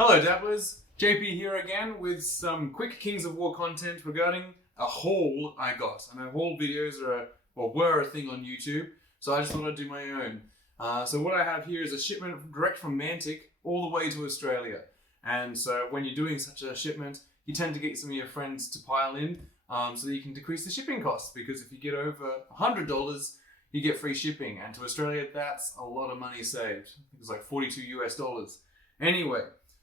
Hello Dabblers, JP here again with some quick Kings of War content regarding a haul I got. I know haul videos were a thing on YouTube, so I just thought I'd do my own. So what I have here is a shipment direct from Mantic all the way to Australia. And so when you're doing such a shipment, you tend to get some of your friends to pile in so that you can decrease the shipping costs, because if you get over $100, you get free shipping. And to Australia, that's a lot of money saved. I think it's like $42 US. Anyway,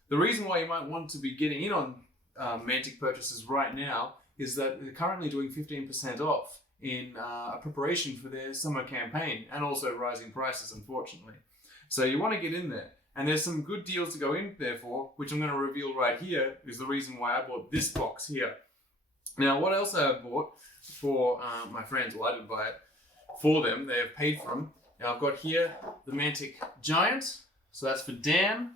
the reason why you might want to be getting in on Mantic purchases right now is that they're currently doing 15% off in a preparation for their summer campaign, and also rising prices, unfortunately. So you want to get in there. And there's some good deals to go in there for, which I'm going to reveal right here, is the reason why I bought this box here. Now, what else I have bought for my friends, well, I didn't buy it for them, they have paid for them. Now I've got here the Mantic Giant, so that's for Dan,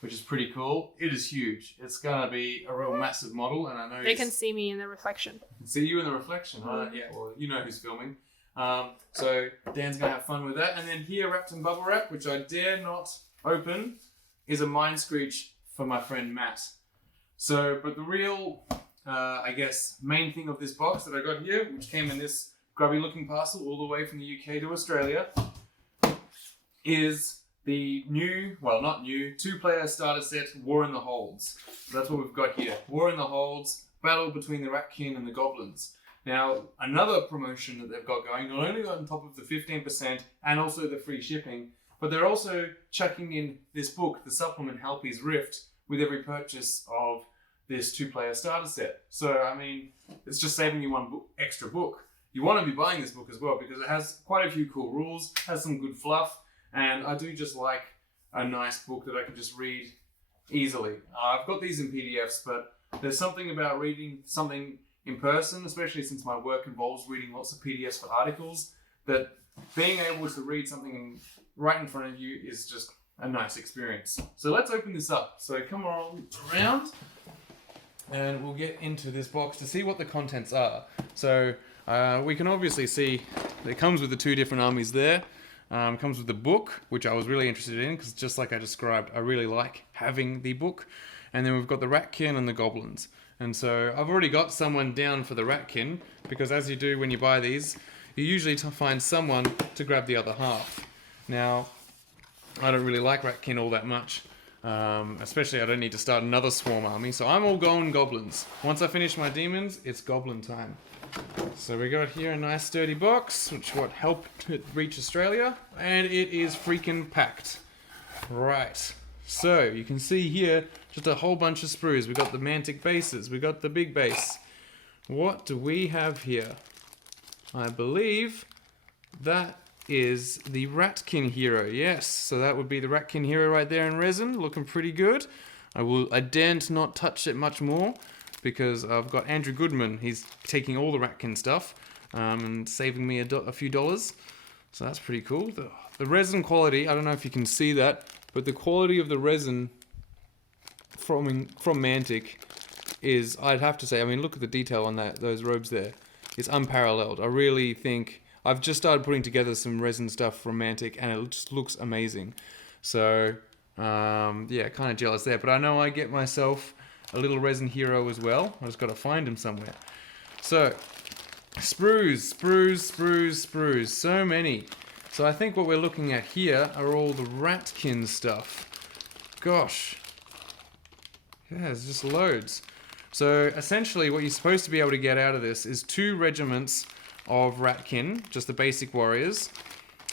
which is pretty cool. It is huge. It's gonna be a real massive model, and I know they can see me in the reflection. See you in the reflection, huh? Yeah, well, you know who's filming. So Dan's gonna have fun with that. And then here, wrapped in bubble wrap, which I dare not open, is a Mind Screech for my friend Matt. So, but the real, I guess, main thing of this box that I got here, which came in this grubby looking parcel all the way from the UK to Australia, is the new, well, not new, 2-player starter set, War in the Holds. So that's what we've got here. War in the Holds, battle between the Ratkin and the Goblins. Now, another promotion that they've got going, not only on top of the 15% and also the free shipping, but they're also chucking in this book, the supplement Halpi's Rift, with every purchase of this 2-player starter set. So, I mean, it's just saving you one extra book. You want to be buying this book as well, because it has quite a few cool rules, has some good fluff, and I do just like a nice book that I can just read easily. I've got these in PDFs, but there's something about reading something in person, especially since my work involves reading lots of PDFs for articles, that being able to read something right in front of you is just a nice experience. So let's open this up. So come on around, and we'll get into this box to see what the contents are. So we can obviously see it comes with the 2 different armies there. Comes with the book, which I was really interested in, because just like I described, I really like having the book. And then we've got the Ratkin and the Goblins. And so I've already got someone down for the Ratkin, because as you do when you buy these, you usually find someone to grab the other half. Now, I don't really like Ratkin all that much. Especially I don't need to start another swarm army, so I'm all going Goblins. Once I finish my demons, it's Goblin time. So we got here a nice sturdy box, which what helped it reach Australia, and it is freaking packed. Right, so you can see here just a whole bunch of sprues. We got the Mantic bases, we got the big base. What do we have here? I believe that is the Ratkin hero. Yes, so that would be the Ratkin hero right there in resin, looking pretty good. I daren't not touch it much more, because I've got Andrew Goodman. He's taking all the Ratkin stuff and saving me a few dollars. So that's pretty cool. The resin quality, I don't know if you can see that, but the quality of the resin from Mantic is, I'd have to say, I mean, look at the detail on those robes there. It's unparalleled. I really think, I've just started putting together some resin stuff from Mantic, and it just looks amazing. So, yeah, kind of jealous there. But I know I get myself a little resin hero as well. I just got to find him somewhere. So, sprues. So many. So I think what we're looking at here are all the Ratkin stuff. Gosh. Yeah, there's just loads. So essentially what you're supposed to be able to get out of this is 2 regiments of Ratkin, just the basic warriors.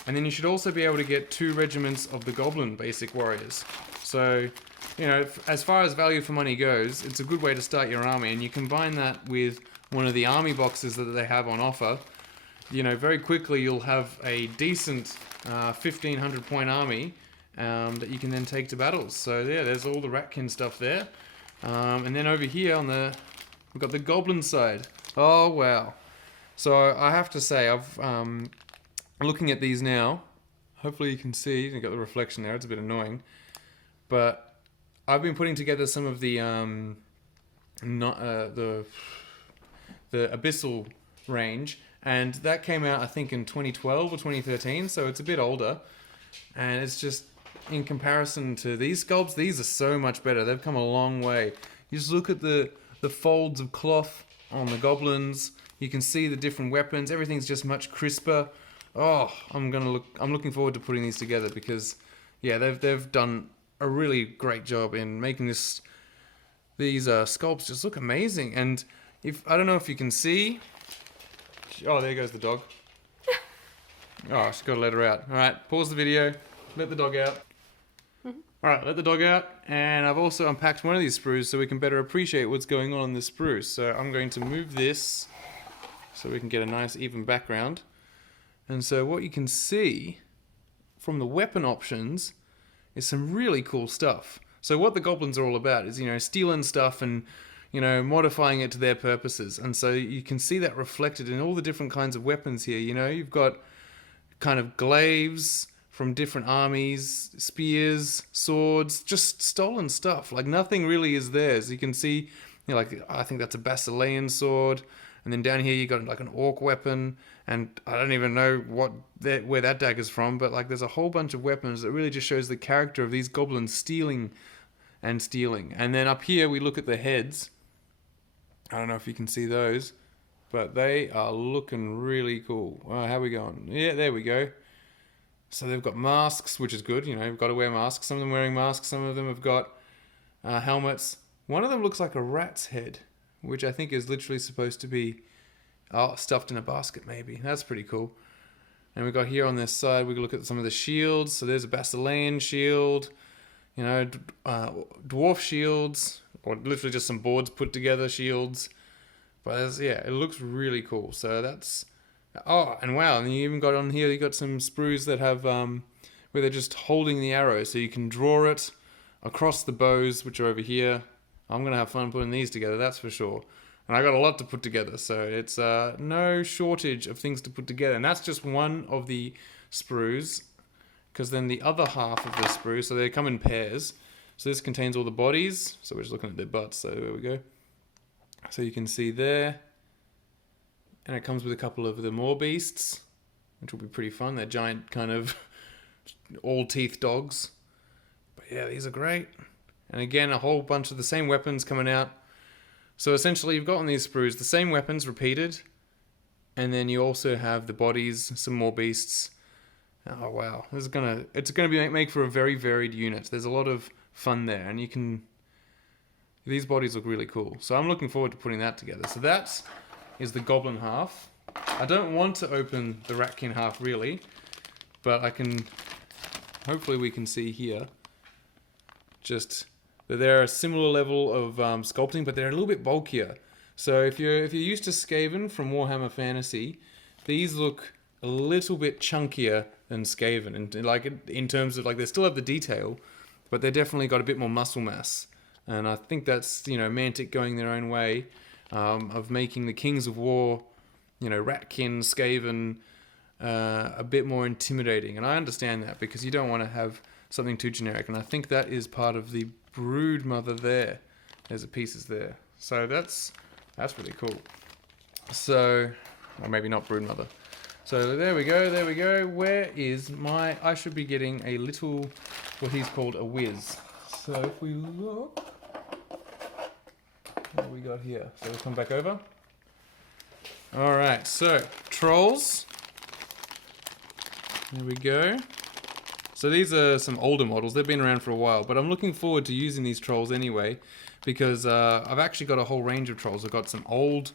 And then you should also be able to get 2 regiments of the Goblin basic warriors. So, you know, as far as value for money goes, it's a good way to start your army, and you combine that with one of the army boxes that they have on offer. You know, very quickly you'll have a decent 1,500 point army that you can then take to battles. So yeah, there's all the Ratkin stuff there. And then over here we've got the Goblin side. Oh wow. So I have to say, I've looking at these now, hopefully you can see, you've got the reflection there, it's a bit annoying, but I've been putting together some of the Abyssal range, and that came out I think in 2012 or 2013, so it's a bit older, and it's just in comparison to these sculpts, these are so much better. They've come a long way. You just look at the folds of cloth on the goblins. You can see the different weapons. Everything's just much crisper. Oh, I'm looking forward to putting these together because, yeah, they've done a really great job in making these sculpts just look amazing. And I don't know if you can see. Oh, there goes the dog. Oh, I just gotta let her out. All right, pause the video. Let the dog out. All right, let the dog out. And I've also unpacked one of these sprues so we can better appreciate what's going on in this sprue. So I'm going to move this so we can get a nice even background. And so what you can see from the weapon options is some really cool stuff. So what the goblins are all about is, stealing stuff and, modifying it to their purposes. And so you can see that reflected in all the different kinds of weapons here. You've got kind of glaives from different armies, spears, swords, just stolen stuff. Like nothing really is theirs. You can see, I think that's a Basilean sword. And then down here you got like an orc weapon, and I don't even know where that dagger's from, but like there's a whole bunch of weapons that really just shows the character of these goblins stealing. And then up here we look at the heads. I don't know if you can see those, but they are looking really cool. How are we going? Yeah, there we go. So they've got masks, which is good. You've got to wear masks. Some of them wearing masks. Some of them have got helmets. One of them looks like a rat's head, which I think is literally supposed to be stuffed in a basket, maybe. That's pretty cool. And we've got here on this side, we can look at some of the shields. So there's a Basilean shield, dwarf shields, or literally just some boards put together shields. But it looks really cool. So that's... Oh, and wow, and you even got on here, you got some sprues that have, where they're just holding the arrow. So you can draw it across the bows, which are over here. I'm going to have fun putting these together, that's for sure. And I got a lot to put together, so it's no shortage of things to put together. And that's just one of the sprues, because then the other half of the sprue, so they come in pairs. So this contains all the bodies. So we're just looking at their butts, so there we go. So you can see there. And it comes with a couple of the more beasts, which will be pretty fun. They're giant kind of all-teeth dogs. But yeah, these are great. And again, a whole bunch of the same weapons coming out. So essentially, you've got on these sprues the same weapons repeated. And then you also have the bodies, some more beasts. Oh, wow. It's gonna make for a very varied unit. There's a lot of fun there. And these bodies look really cool. So I'm looking forward to putting that together. So that is the goblin half. I don't want to open the ratkin half really, but hopefully we can see here just that they're a similar level of sculpting, but they're a little bit bulkier. So if you're used to Skaven from Warhammer Fantasy, these look a little bit chunkier than Skaven, and in terms of they still have the detail, but they definitely got a bit more muscle mass. And I think that's Mantic going their own way. Of making the Kings of War, Ratkin, Skaven, a bit more intimidating. And I understand that because you don't want to have something too generic. And I think that is part of the Brood Mother there. There's the pieces there. So that's really cool. So, or maybe not Brood Mother. So there we go. Where is I should be getting a little, what he's called a whiz. So if we look... What we got here? So we'll come back over. Alright, so trolls. There we go. So these are some older models. They've been around for a while, but I'm looking forward to using these trolls anyway, because I've actually got a whole range of trolls. I've got some old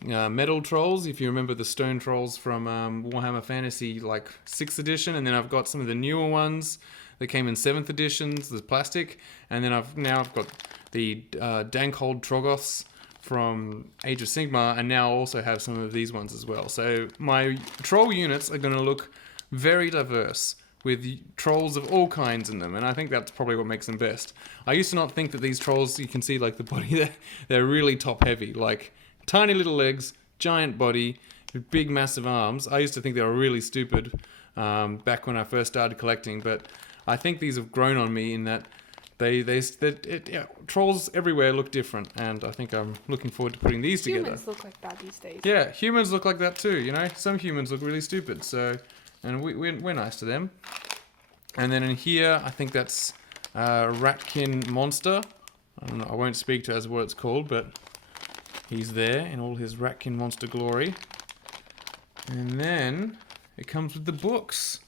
metal trolls, if you remember the stone trolls from Warhammer Fantasy 6th edition, and then I've got some of the newer ones that came in 7th editions, the plastic, and then I've got the Dankhold Trogoths from Age of Sigmar, and now also have some of these ones as well. So my troll units are going to look very diverse, with trolls of all kinds in them, and I think that's probably what makes them best. I used to not think that these trolls, you can see the body, they're really top heavy, tiny little legs, giant body, big massive arms. I used to think they were really stupid back when I first started collecting, but I think these have grown on me in that trolls everywhere look different, and I think I'm looking forward to putting these together. Humans look like that these days. Yeah, humans look like that too, Some humans look really stupid, so, and we're nice to them. And then in here, I think that's Ratkin Monster. I don't know, I won't speak to as what it's called, but he's there in all his Ratkin Monster glory. And then it comes with the books.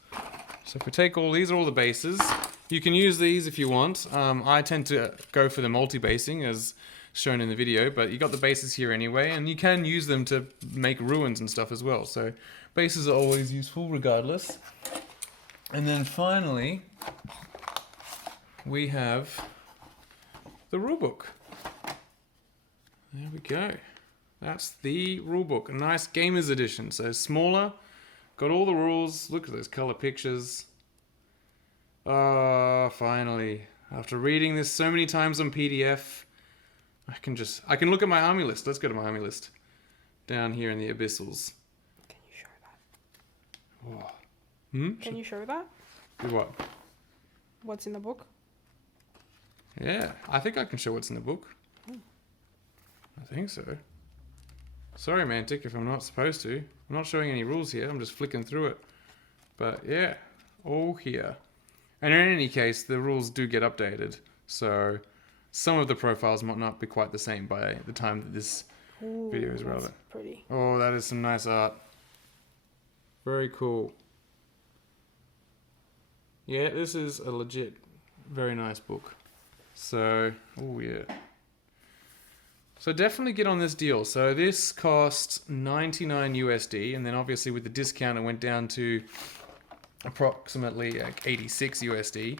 So if we take these are all the bases. You can use these if you want. I tend to go for the multi-basing as shown in the video, but you got the bases here anyway, and you can use them to make ruins and stuff as well. So bases are always useful regardless. And then finally, we have the rulebook. There we go. That's the rulebook. A nice gamer's edition. So smaller, got all the rules. Look at those color pictures. Oh, finally. After reading this so many times on PDF, I can look at my army list. Let's go to my army list. Down here in the abyssals. Can you show that? Oh. Hmm? Can you show that? Do what? What's in the book? Yeah, I think I can show what's in the book. I think so. Sorry, Mantic, if I'm not supposed to. I'm not showing any rules here. I'm just flicking through it. But yeah, all here. And in any case, the rules do get updated. So some of the profiles might not be quite the same by the time that this Ooh, video is relevant. that's pretty. Oh, that is some nice art. Very cool. Yeah, this is a legit, very nice book. So, oh yeah. So definitely get on this deal. So this cost 99 USD, and then obviously with the discount it went down to approximately like 86 USD.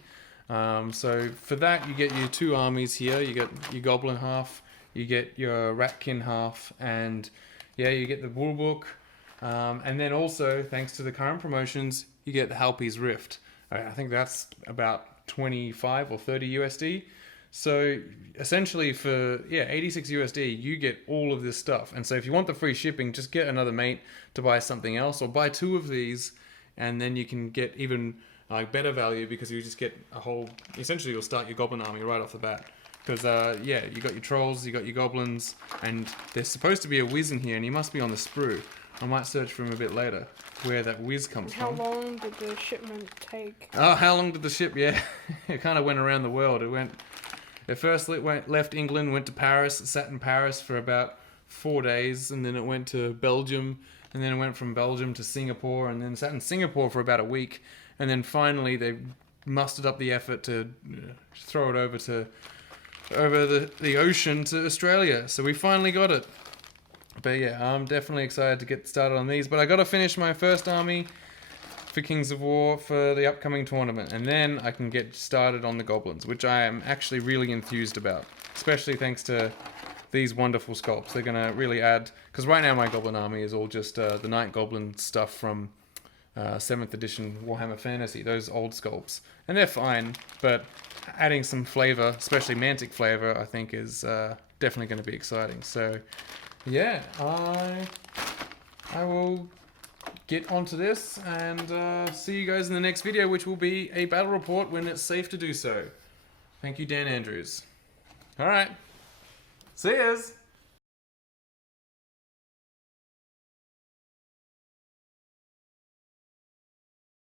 So for that you get your two armies here. You get your Goblin half, you get your Ratkin half, and yeah, you get the rulebook. And then also, thanks to the current promotions, you get the Halpi's Rift. I think that's about 25 or 30 USD. So essentially for 86 USD, you get all of this stuff. And so if you want the free shipping, just get another mate to buy something else, or buy two of these, and then you can get even like better value because you just get a whole. Essentially, you'll start your Goblin army right off the bat. Because you got your trolls, you got your goblins, and there's supposed to be a whiz in here, and he must be on the sprue. I might search for him a bit later, where that whiz comes How from. long did the shipment take? Oh, how long did the ship? Yeah, it kind of went around the world. It first left England, went to Paris, sat in Paris for about 4 days, and then it went to Belgium, and then it went from Belgium to Singapore, and then sat in Singapore for about a week, and then finally they mustered up the effort to throw it over the ocean to Australia. So we finally got it. But yeah, I'm definitely excited to get started on these. But I got to finish my first army for Kings of War for the upcoming tournament, and then I can get started on the goblins, which I am actually really enthused about, especially thanks to these wonderful sculpts. They're going to really add, because right now my goblin army is all just the Night Goblin stuff from 7th edition Warhammer Fantasy, those old sculpts, and they're fine, but adding some flavor, especially Mantic flavor, I think is definitely going to be exciting. So yeah, I will get onto this and see you guys in the next video, which will be a battle report when it's safe to do so. Thank you, Dan Andrews. All right, see yous.